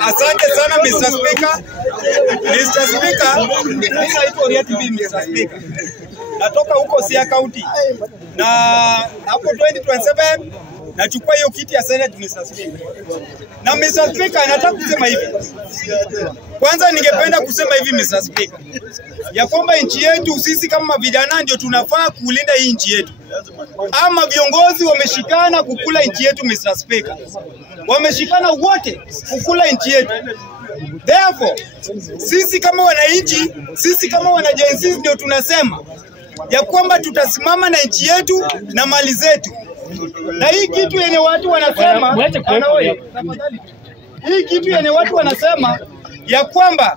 Asante sana Mr. Speaker. Mr. Speaker, naitwa Oriati B Mr. Speaker. Natoka huko Siaya County. Na hapo 2027 nachukua hiyo kiti ya Senate Mr. Speaker. Na Mr. Speaker, nataka kusema hivi. Kwanza ningependa kusema hivi Mr. Speaker, ya kwamba nchi yetu sisi kama vijana ndio tunafaa kulinda hii nchi yetu. Ama viongozi wameshikana kukula nchi yetu Mr. Speaker. Wameshikana wote kukula nchi yetu. Therefore, sisi kama wananchi, sisi kama wanajenzi ndio tunasema ya kwamba tutasimama na nchi yetu na mali zetu. Na hii kitu yenye watu wanasema, hii kitu yenye watu wanasema ya kwamba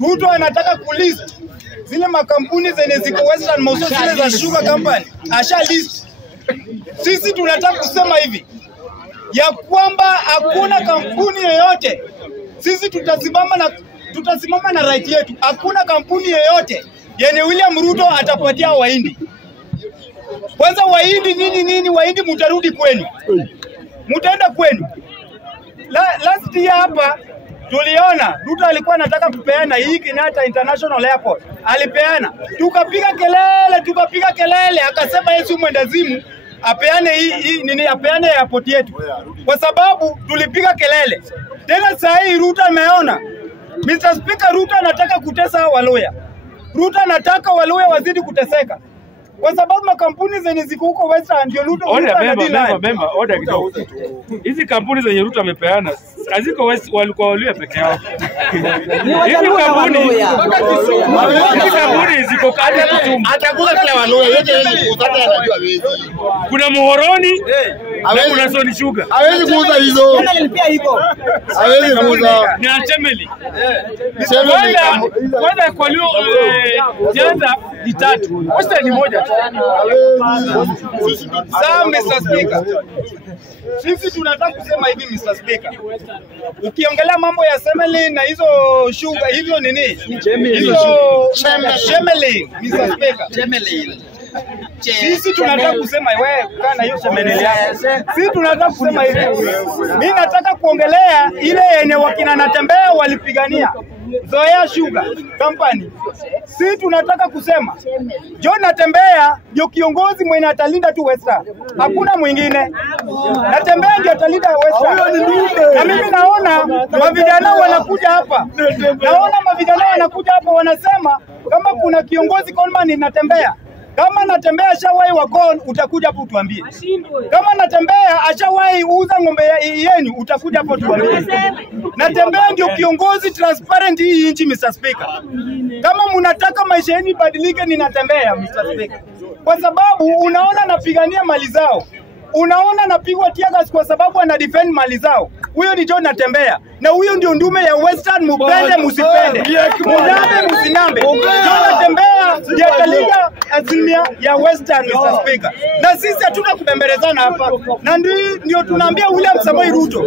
Ruto anataka kulist zile makampuni zenye ziko Western Moso zile za sugar company, asha list. Sisi tunataka kusema hivi ya kwamba hakuna kampuni yoyote, sisi tutasimama na right yetu. Hakuna kampuni yoyote yenye William Ruto atapatia Wahindi. Kwanza Wahindi nini Wahindi mutarudi kwenu. Mutaenda kwenu. Last year hapa tuliona Ruto alikuwa anataka kupeana hii Kenyatta International Airport. Alipeana. Tukapiga kelele akasema Yesu mwendazimu apeane hii apeane airport yetu. Kwa sababu tulipiga kelele. Tena saa hii Ruto ameona. Mr. Speaker, Ruto anataka kutesa Waluya. Ruto anataka Waluya wazidi kuteseka. Kwa sababu makampuni zenye ziko huko Western ndio Ruto Bemba kidogo. Hizi kampuni zenye Ruto amepeana haziko West walikuwa Waluya peke yao. Hizi kampuni ziko kata Kisumu. Atakuwa kila Waluya yote yeye kutaka anajua wewe. Kuna Muhoroni na kuna Sony Sugar. Hawezi kuuza hizo. Hawezi kuuza. Ni Chemeli. Kwanza kwa leo Nyanza ni 3. Western ni moja. Sawa Mr. Speaker. Sisi tunataka kusema hivi Mr. Speaker. Ukiongelea mambo ya Semeli na hizo sugar hizo nini? Hizo Semeli Mr. Speaker. Semeli. Sisi tunataka kusema wewe kana hiyo Semeli yako. Sisi tunataka kusema hivi. Mimi nataka kuongelea ile yenye wakina Natembea walipigania. Zoea Sugar Company. Sisi tunataka kusema John Natembea ndio kiongozi mwenye atalinda tu Western. Hakuna mwingine. Natembea ndio atalinda Western. Na mimi naona mavijana wanakuja hapa. Wanasema kama kuna kiongozi Coleman Natembea. Kama Natembea ashawahi wakon utakuja hapo tuambie. Kama Natembea ashawahi uza ng'ombe yenu utakuja hapo tuambie. Natembea ndio kiongozi transparent hii nchi Mr. Speaker. Kama mnataka maisha yenu ibadilike ni Natembea Mr. Speaker. Kwa sababu unaona napigania mali zao. Unaona napigwa tiagas kwa sababu ana defend mali zao. Huyo ni John Natembea. Na huyo ndio ndume ya Western, mupende musipende. Munambe musinambe. John Natembea ndiye atalinda asilimia ya Western Mr. Speaker. Na sisi hatuna kubembelezana hapa. Na ndio tunaambia William Samoei Ruto.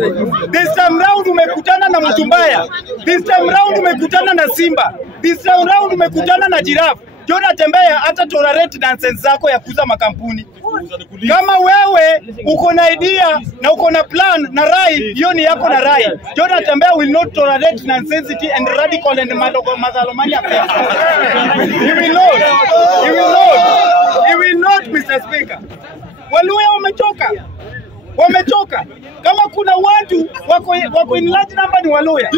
This time round umekutana na mtu mbaya. This time round umekutana na Simba. This time round umekutana na Giraffe. John Natembea hata tolerate nonsense zako ya kuuza makampuni. Kama wewe uko na idea na uko na plan na rai, hiyo ni yako na rai. John Natembea will not tolerate nonsense and radical and madalomania. He will not Mr. Speaker. Waluya wamechoka. Kama kuna watu wako in large number ni Waluya.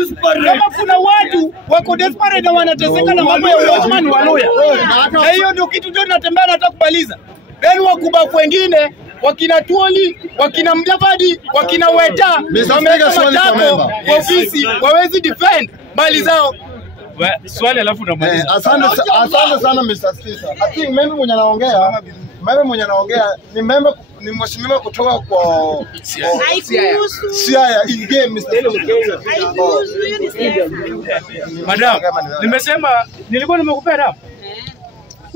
Kama kuna watu wako desperate na wanateseka na mambo ya watchman ni Waluya. Na hiyo ndio kitu John Natembea anataka kubaliza. Then wakubafu wengine wakina Tuoli, wakina Mdavadi, wakina Weta, matako ofisi wawezi defend mali zao. Swali alafu unamaliza. Asante sana Mr. Speaker. I think mimi mwenye naongea ni mheshimiwa kutoka kwa Siaya in game Mr. Madam, nimesema nilikuwa nimekupea damu.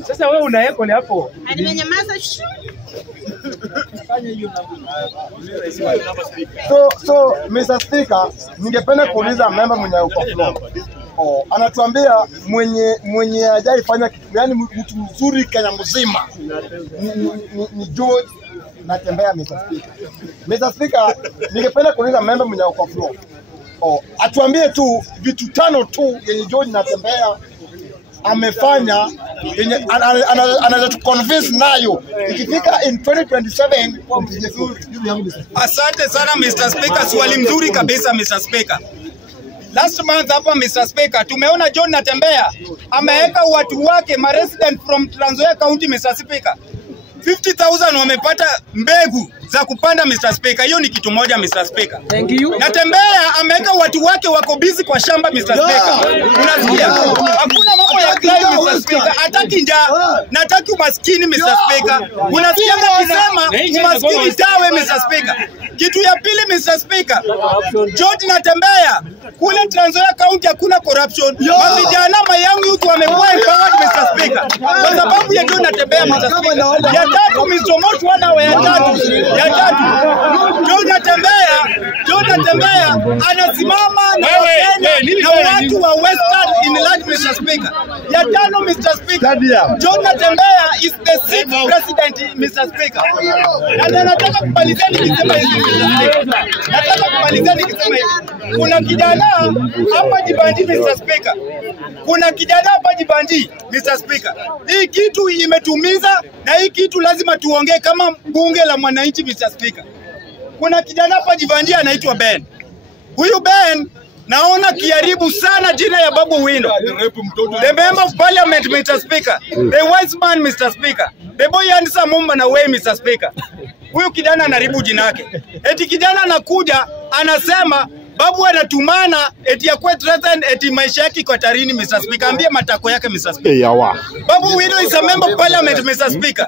Sasa wewe unaeko ni hapo. Alimenyamaza shu. So Mr. Speaker, ningependa kuuliza member mwenye uko floor. anatuambia mwenye hajaifanya kitu, yani mtu mzuri Kenya mzima ni George Natembeya, Mr. Speaker. Mr. Speaker, ningependa kuuliza member mwenye kwa floor. Atuambie tu vitu 5 tu yenye George Natembeya amefanya yenye anaweza tu convince nayo ikifika in 2027. Asante sana Mr. Speaker, swali mzuri kabisa Mr. Speaker. Last month hapa Mr. Speaker, tumeona John Natembeya ameweka watu wake ma resident from Trans Nzoia County Mr. Speaker. 50,000 wamepata mbegu za kupanda Mr. Speaker. Hiyo ni kitu moja Mr. Speaker. Thank you. Natembeya ameweka watu wake wako busy kwa shamba Mr. Speaker. Unasikia? Hakuna mambo ya crime Mr. Speaker. Hataki njaa, nataki umaskini Mr. Speaker. Unasikia akisema umaskini tawe Mr. Speaker. Kitu ya pili Mr. Speaker, George Natembeya kule Trans Nzoia County hakuna corruption. Mavijana young youth wamekuwa empowered Mr. Speaker. Kwa sababu ya George Natembeya Mr. Speaker. Ya tatu Mr. Motu wana wa ya tatu. George Natembeya anasimama na watu wa Western in large Mr. Speaker. Ya tano Mr. Speaker, George Natembeya is the 6th president Mr. Speaker. Na nataka kumalizia nikisema hivi Mr. Speaker. Kuna kijana hapa Jibanji Mr. Speaker. Mr. Speaker. Hii kitu imetumiza na hii kitu lazima tuongee kama bunge la mwananchi Mr. Speaker. Kuna kijana hapa Jibanji anaitwa Ben. Huyu Ben naona kiharibu sana jina ya Babu Owino. The member of parliament Mr. Speaker. The wise man Mr. Speaker. The boy handsome mumba na way Mr. Speaker. Huyu kijana anaharibu jina yake. Eti kijana anakuja anasema Babu anatumana eti yakwe threatened eti maisha yake kwa tarini Mr. Speaker. Ambie matako yake Mr. Speaker. Babu Owino is a member of parliament Mr. Speaker.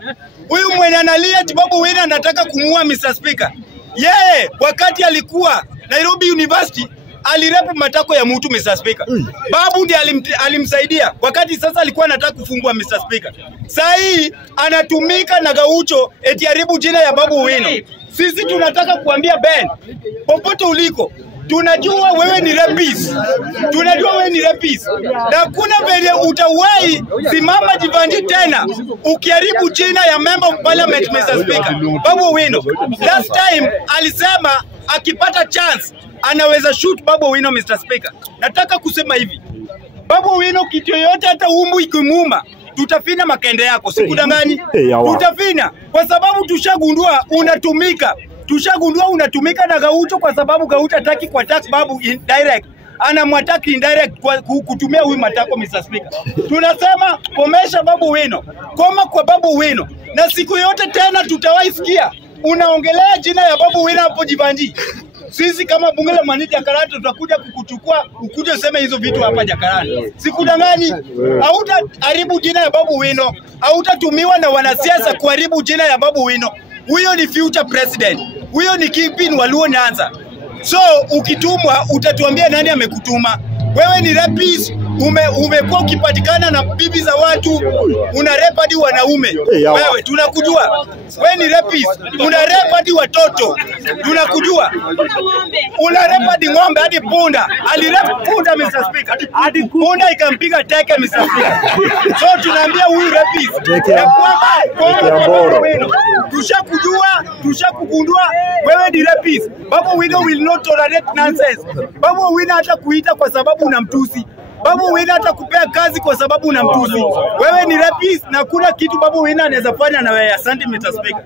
Huyu mwenye analia eti Babu Owino anataka kumuua Mr. Speaker. Yeye wakati alikuwa Nairobi University alirepu matako ya mtu Mr. Speaker. Babu ndiye alimsaidia wakati sasa alikuwa anataka kufungua Mr. Speaker. Sasa hii anatumika na Gaucho eti haribu jina ya Babu Owino. Sisi tunataka kuambia Ben, popote uliko, tunajua wewe ni rapist. Na kuna vile utawahi simama Jibanji tena ukiharibu jina ya member of parliament Mr. Speaker. Babu Owino last time alisema akipata chance anaweza shoot Babu Owino Mr. Speaker. Nataka kusema hivi, Babu Owino kitu yoyote hata umbu ikimuma tutafina makende yako, sikudanganyi. Tutafina kwa sababu tushagundua unatumika na Gaucho, kwa sababu Gaucho hataki kwa attack Babu indirect, anamwataki indirect kwa kutumia huyu matako Mr. Speaker. Tunasema komesha Babu Owino, koma kwa Babu Owino, na siku yote tena tutawahi sikia unaongelea jina ya Babu Owino hapo Jibanji. Sisi kama bunge la mwananchi Jakarta tutakuja kukuchukua ukuje useme hizo vitu hapa Jakarta. Sikudanganyi, hautaharibu jina ya Babu Owino, hautatumiwa na wanasiasa kuharibu jina ya Babu Owino. Huyo ni future president. Huyo ni kingpin wa Luo Nyanza. So ukitumwa utatuambia nani amekutuma. Wewe ni rapist, umekuwa ukipatikana na bibi za watu, una rape hadi wanaume. Wewe tunakujua. Wewe ni rapist, una rape hadi watoto. Tunakujua. Una rape hadi ng'ombe hadi punda. Alirape punda Mr. Speaker. Hadi punda ikampiga teke Mr. Speaker. So tunaambia huyu rapist. Tushakugundua wewe ni rapist. Babu Owino will not tolerate nonsense. Babu Owino hata kuita kwa sababu unamtusi. Babu Owino hata kupea kazi kwa sababu unamtusi. Wewe ni rapist na kuna kitu Babu Owino anaweza fanya na wewe. Asante Mr. Speaker.